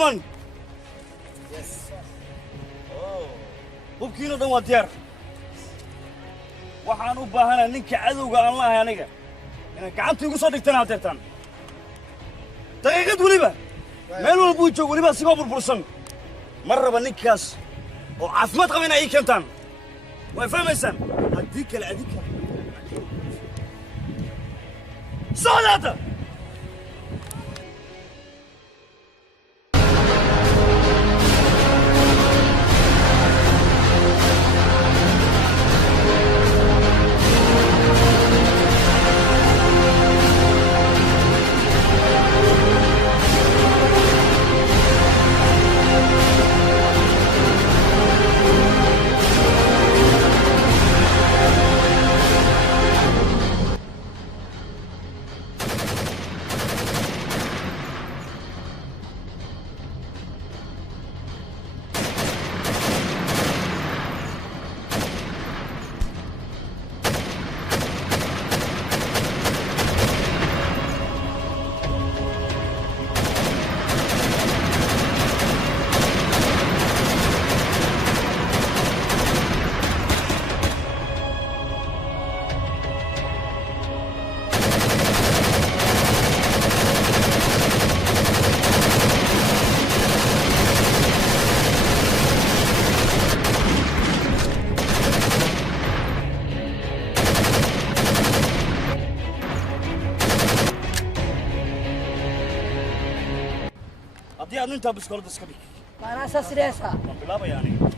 gentlemen. Yes. Oh. Hubkiina dhan waa diyaar. Waxaan u baahanahay ninka cadowga aan lahayn aniga. Inaan gacanta igu soo dhigtaan hadeertaan. Daqiiqad waliba. Meel walba uu joogo waliba sigoo burbursan. Mar raba ninkaas oo caafimaad qaba inay ii keentaan. Way fahmaysaan? Haddii kale adinka. Socdaata! Haddii aad intaa biskoolada iska dhig. Maana saas reesa. Waan bilaabayaa aniga.